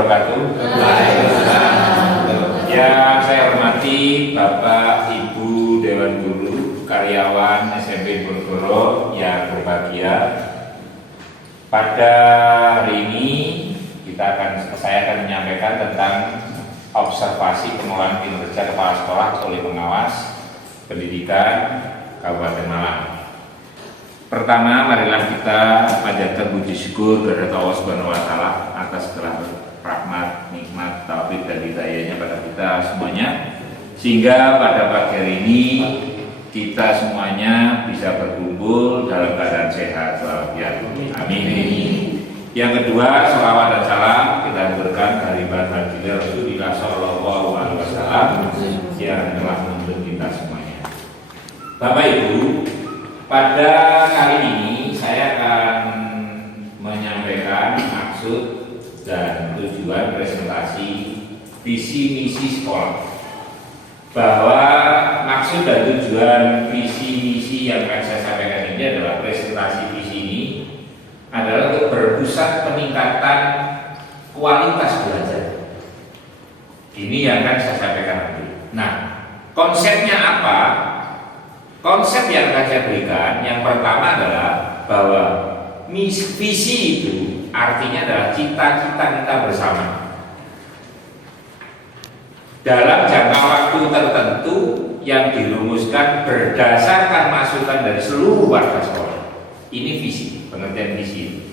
wabarakatuh. Yang saya hormati Bapak Ibu Dewan Guru, karyawan SMP Boronegoro yang berbahagia. Pada hari ini saya akan menyampaikan tentang observasi pengelolaan kinerja kepala sekolah oleh pengawas pendidikan Kabupaten Malang. Pertama, marilah kita panjatkan puji syukur kepada Allah Subhanahu wa taala atas segala rahmat, nikmat, taufik dan hidayahnya pada kita semuanya, sehingga pada pagi hari ini kita semuanya bisa berkumpul dalam keadaan sehat walafiat. Amin. Yang kedua, sholawat dan salam kita haturkan dari baginda Rasulullah Shallallahu Alaihi Wasallam yang telah menuntun kita semuanya. Bapak Ibu, pada kali ini saya akan menyampaikan maksud dan tujuan presentasi visi misi sekolah. Bahwa maksud dan tujuan visi misi yang akan saya sampaikan ini adalah presentasi visi ini adalah untuk berpusat peningkatan kualitas belajar. Ini yang akan saya sampaikan nanti. Nah, konsepnya apa? Konsep yang akan saya berikan yang pertama adalah bahwa visi itu artinya adalah cita-cita kita bersama dalam jangka waktu tertentu yang dirumuskan berdasarkan masukan dari seluruh warga sekolah. Ini visi, pengertian visi.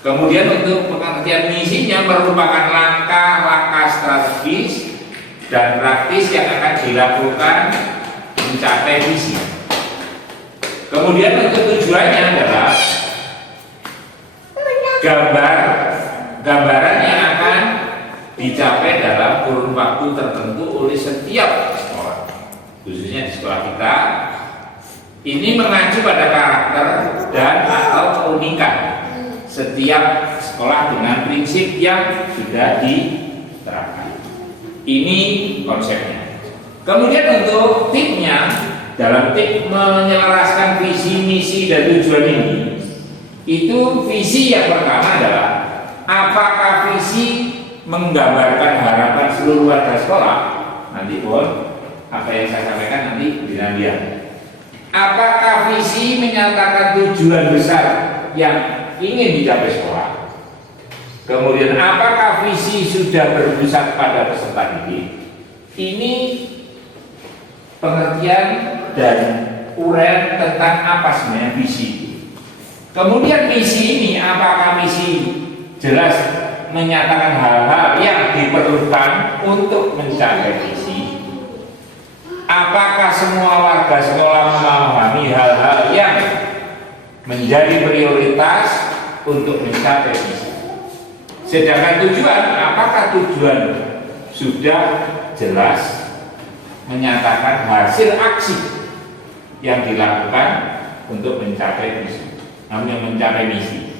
Kemudian untuk pengertian misinya merupakan langkah-langkah strategis dan praktis yang akan dilakukan mencapai visi. Kemudian untuk tujuannya adalah gambaran yang akan dicapai dalam kurun waktu tertentu oleh setiap sekolah, khususnya di sekolah kita. Ini mengacu pada karakter dan atau keunikan setiap sekolah dengan prinsip yang sudah diterapkan. Ini konsepnya. Kemudian untuk tipnya, dalam tip menyelaraskan visi, misi, dan tujuan ini, itu visi yang pertama adalah apakah visi menggambarkan harapan seluruh warga sekolah? Nanti pun apa yang saya sampaikan nanti di dia. Apakah visi menyatakan tujuan besar yang ingin dicapai sekolah? Kemudian apakah visi sudah berpusat pada peserta didik? Ini pengertian dan uraian tentang apa sebenarnya visi. Kemudian misi ini, apakah misi jelas menyatakan hal-hal yang diperlukan untuk mencapai visi? Apakah semua warga sekolah memahami hal-hal yang menjadi prioritas untuk mencapai visi? Sedangkan tujuan, apakah tujuan sudah jelas menyatakan hasil aksi yang dilakukan untuk mencapai visi, mencapai misi?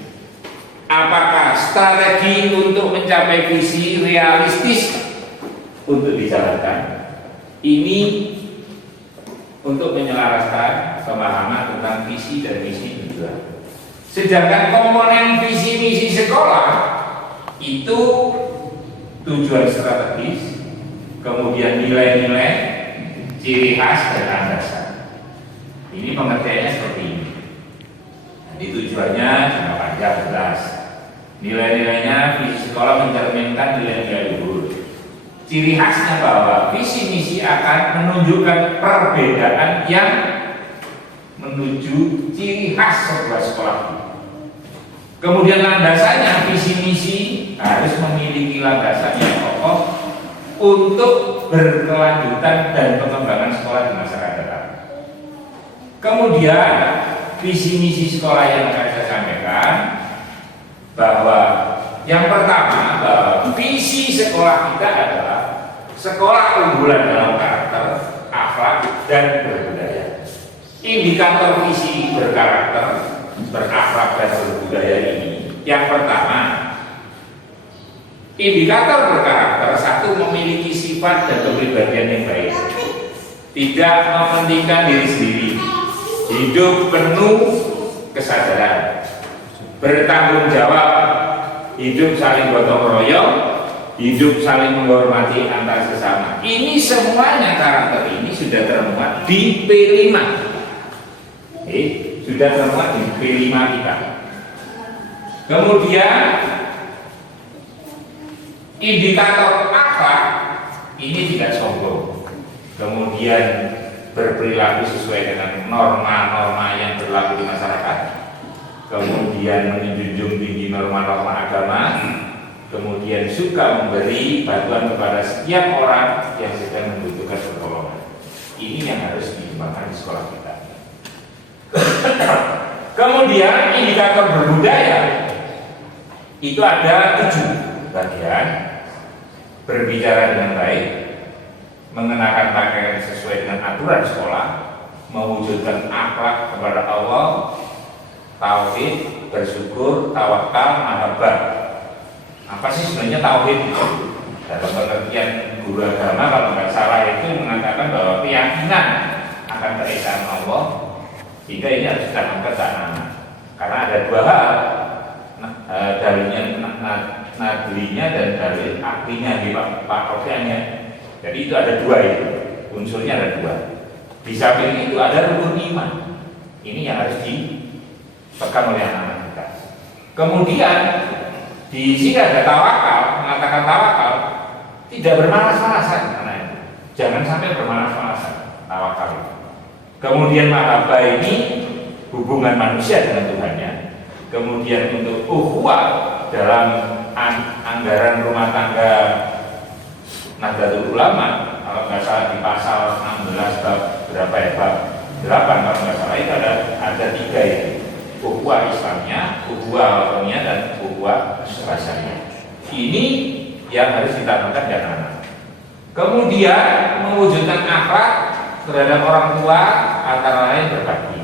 Apakah strategi untuk mencapai visi realistis untuk dijalankan? Ini untuk menyelaraskan pemahaman tentang visi dan misi tujuan. Sedangkan komponen visi misi sekolah itu tujuan strategis, kemudian nilai-nilai, ciri khas dan landasan. Ini pengertiannya seperti ini. Jadi tujuannya jangka panjang jelas. Nilai-nilainya visi sekolah mencerminkan nilai-nilai luhur. Ciri khasnya bahwa visi misi akan menunjukkan perbedaan yang menuju ciri khas sebuah sekolah. Kemudian landasannya visi misi harus memiliki landasan yang kokoh untuk berkelanjutan dan pengembangan sekolah di masa akan datang. Kemudian visi misi sekolah yang akan saya sampaikan bahwa yang pertama, bahwa visi sekolah kita adalah sekolah unggulan dalam karakter, akhlak, dan berbudaya. Indikator visi berkarakter, berakhlak, dan berbudaya ini, yang pertama, indikator berkarakter satu, memiliki sifat dan kepribadian yang baik, tidak mementingkan diri sendiri, hidup penuh kesadaran, bertanggung jawab, hidup saling gotong royong, hidup saling menghormati antar sesama. Ini semuanya karakter ini sudah termuat di P5. Sudah termuat di P5 kita. Kemudian indikator akhlak ini tidak sombong. Kemudian berperilaku sesuai dengan norma-norma yang berlaku di masyarakat. Kemudian menjunjung tinggi norma-norma agama. Kemudian suka memberi bantuan kepada setiap orang yang sedang membutuhkan pertolongan. Ini yang harus dikembangkan di sekolah kita. Kemudian indikator berbudaya itu ada 7 bagian: berbicara dengan baik, mengenakan pakaian sesuai dengan aturan sekolah, mewujudkan akhlak kepada Allah, tauhid, bersyukur, tawakal, mahabbah. Apa sih sebenarnya tauhid itu? Dalam pengertian guru agama kalau nggak salah itu mengatakan bahwa keyakinan akan keesaan Allah. Sehingga ini harus kita angkat ke anak-anak. Karena ada 2 hal, dalilnya nadlinya dan dalil aklinya di Pak Rofianya. Jadi itu ada 2 itu, unsurnya ada 2. Di samping itu ada rukun iman. Ini yang harus dipegang oleh anak-anak kita. Kemudian di sini ada tawakal, mengatakan tawakal tidak bermalas-malasan karena itu. Jangan sampai bermalas-malasan tawakal. Kemudian mahabbah ini hubungan manusia dengan Tuhannya. Kemudian untuk ukhuwah dalam anggaran rumah tangga Nahdlatul Ulama, kalau nggak salah di pasal 16 bab berapa ya, bab 8 kalau nggak salah itu ada 3 itu. Ukhuwah Islamnya, ukhuwah Wataniyah, dan ukhuwah rasanya. Ini yang harus ditanamkan di anak-anak. Kemudian mewujudkan akhlak terhadap orang tua, antara lain berbakti.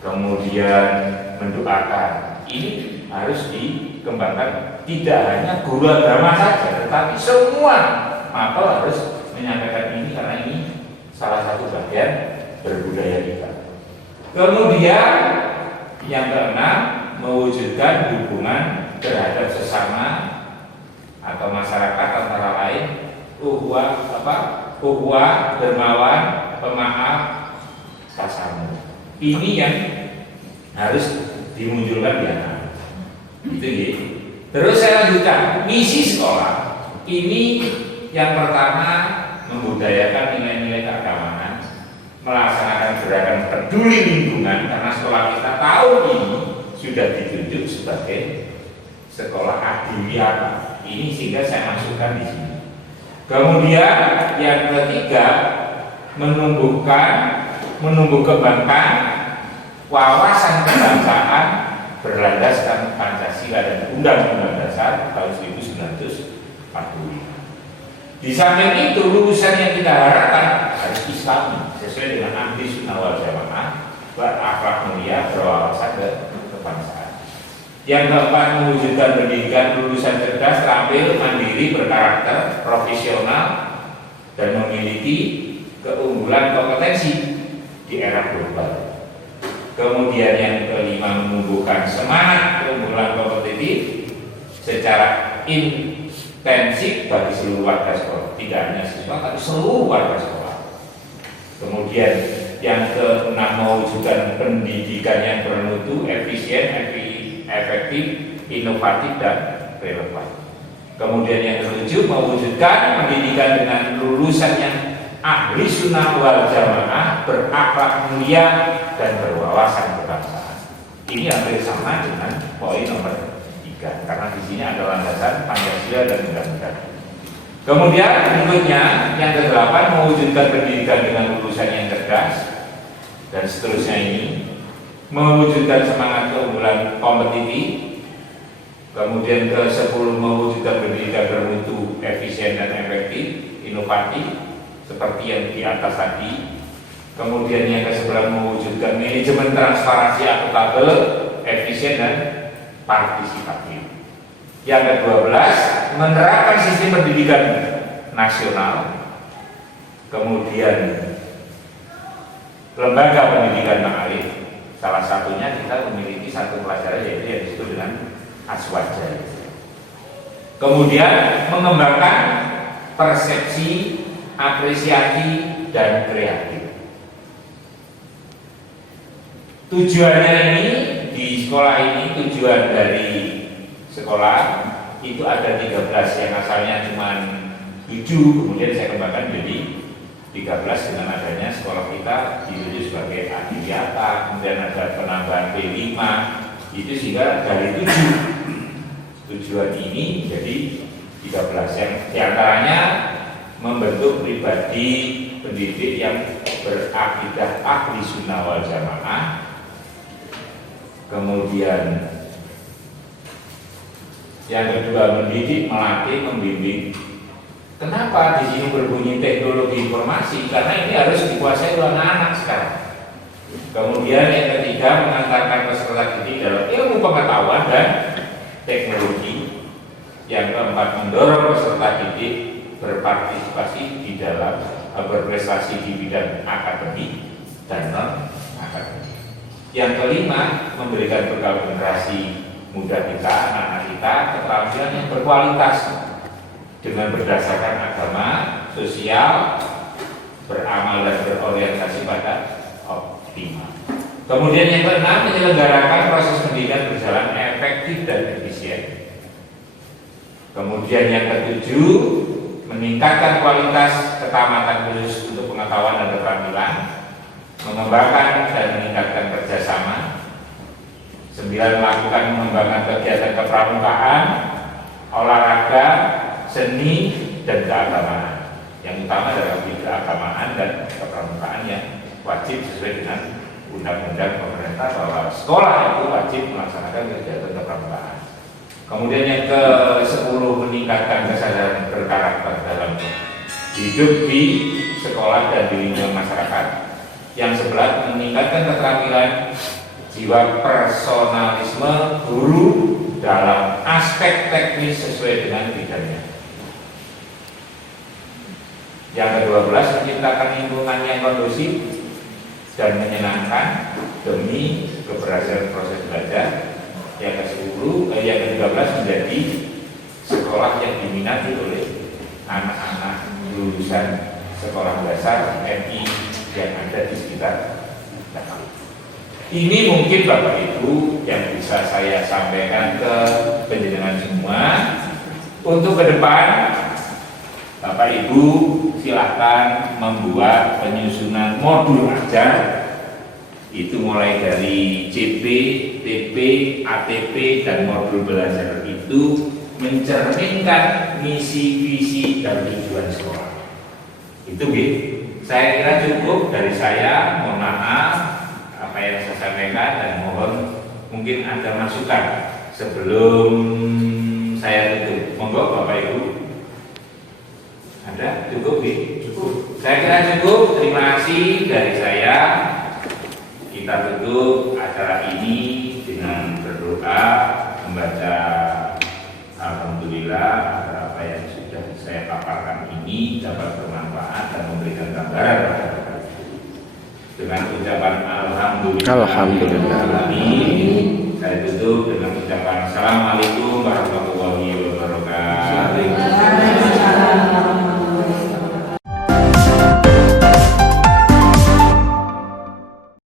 Kemudian mendoakan. Ini harus dikembangkan, tidak hanya guru agama saja, tetapi semua mapel harus menyampaikan ini karena ini salah satu bagian berbudaya kita. Kemudian yang keenam, mewujudkan hubungan terhadap sesama atau masyarakat, antara lain ukhuwah dermawan, pemaaf, tasamuh. Ini yang harus dimunculkan di anak. Itu ya. Terus saya lanjutkan misi sekolah. Ini yang pertama, membudayakan nilai-nilai keagamaan, melaksanakan gerakan peduli lingkungan, karena sekolah kita tahun ini sudah ditunjuk sebagai sekolah adiliyah. Ini sehingga saya masukkan di sini. Kemudian yang ketiga, menumbuh kembangkan wawasan kebangsaan berlandaskan Pancasila dan Undang-Undang Dasar tahun 1945. Di samping itu, lulusan yang kita harapkan harus Islami sesuai dengan ahli sunnah wal jamaah, berakhlak mulia, berwawasan kebangsaan. Yang keempat, mewujudkan pendidikan lulusan cerdas, terampil, mandiri, berkarakter, profesional, dan memiliki keunggulan kompetensi di era global. Kemudian yang kelima, menumbuhkan semangat keunggulan kompetitif secara intensif bagi seluruh warga sekolah, tidak hanya siswa tapi seluruh warga sekolah. Kemudian yang keenam, mewujudkan pendidikan yang bermutu, efisien, efektif, inovatif, dan relevan. Kemudian yang ketujuh, mewujudkan pendidikan dengan lulusan yang ahli sunnah wal jamaah, berakhlak mulia, dan berwawasan kebangsaan. Ini hampir sama dengan poin nomor 3, karena di sini ada landasan Pancasila dan Undang-Undang. Kemudian berikutnya yang ke-8, mewujudkan pendidikan dengan lulusan yang cerdas, dan seterusnya ini mewujudkan semangat keunggulan kompetitif. Kemudian ke-10, mewujudkan pendidikan bermutu, efisien dan efektif, inovatif, seperti yang di atas tadi. Kemudian yang ke-11, mewujudkan manajemen transparansi, akuntabel, efisien dan partisipatif. Yang ke-12, menerapkan sistem pendidikan nasional. Kemudian lembaga pendidikan ma'arif. Salah satunya kita memiliki satu pelajaran yaitu yang disebut dengan Aswaja. Kemudian mengembangkan persepsi, apresiasi, dan kreatif. Tujuannya ini di sekolah ini, tujuan dari sekolah itu ada 13 yang asalnya cuma 7, kemudian saya kembangkan jadi 13 dengan adanya sekolah kita diuji sebagai adiwiyata, kemudian ada penambahan P5, itu sehingga dari 7 tujuan ini jadi 13 yang diantaranya membentuk pribadi pendidik yang berakidah ahli sunnah wal jamaah. Kemudian yang kedua, mendidik, melatih, membimbing. Kenapa di sini berbunyi teknologi informasi? Karena ini harus dikuasai oleh anak-anak sekarang. Kemudian yang ketiga, mengantarkan peserta didik dalam ilmu pengetahuan dan teknologi. Yang keempat, mendorong peserta didik berpartisipasi di dalam berprestasi di bidang akademik dan non akademik. Yang kelima, memberikan bekal generasi muda kita, anak-anak kita, keterampilan yang berkualitas dengan berdasarkan agama, sosial, beramal dan berorientasi pada optimal. Kemudian yang keenam, menyelenggarakan proses pendidikan berjalan efektif dan efisien. Kemudian yang ketujuh, meningkatkan kualitas ketamatan khusus untuk pengetahuan dan keterampilan, mengembangkan dan meningkatkan kerjasama. 9, melakukan mengembangkan kegiatan kepramukaan, olahraga, seni, dan keagamaan. Yang utama adalah keagamaan dan kepramukaan yang wajib sesuai dengan undang-undang pemerintah bahwa sekolah itu wajib melaksanakan kegiatan kepramukaan. Kemudian yang ke-10, meningkatkan kesadaran berkarakter dalam hidup di sekolah dan di lingkungan masyarakat. Yang 11, meningkatkan keterampilan jiwa personalisme guru dalam aspek teknis sesuai dengan bidangnya. Yang ke-12, menciptakan lingkungan yang kondusif dan menyenangkan demi keberhasilan proses belajar. Yang ke-13, menjadi sekolah yang diminati oleh anak-anak lulusan sekolah dasar MI yang ada di sekitar Jakarta. Ini mungkin Bapak Ibu yang bisa saya sampaikan ke penjenengan semua. Untuk ke depan, Bapak Ibu silahkan membuat penyusunan modul ajar. Itu mulai dari CP, TP, ATP, dan modul belajar itu mencerminkan misi, visi, dan tujuan sekolah. Itu saya kira cukup dari saya. Mohon maaf apa yang saya sampaikan dan mohon mungkin ada masukan sebelum saya tutup. Monggo Bapak Ibu. Ada? Cukup? Cukup. Saya kira cukup. Terima kasih dari saya. Kita tutup acara ini dengan berdoa, membaca alhamdulillah agar apa yang sudah saya paparkan ini dapat bermanfaat dan memberikan gambaran dengan ucapan alhamdulillah. Saya tutup dengan ucapan assalamualaikum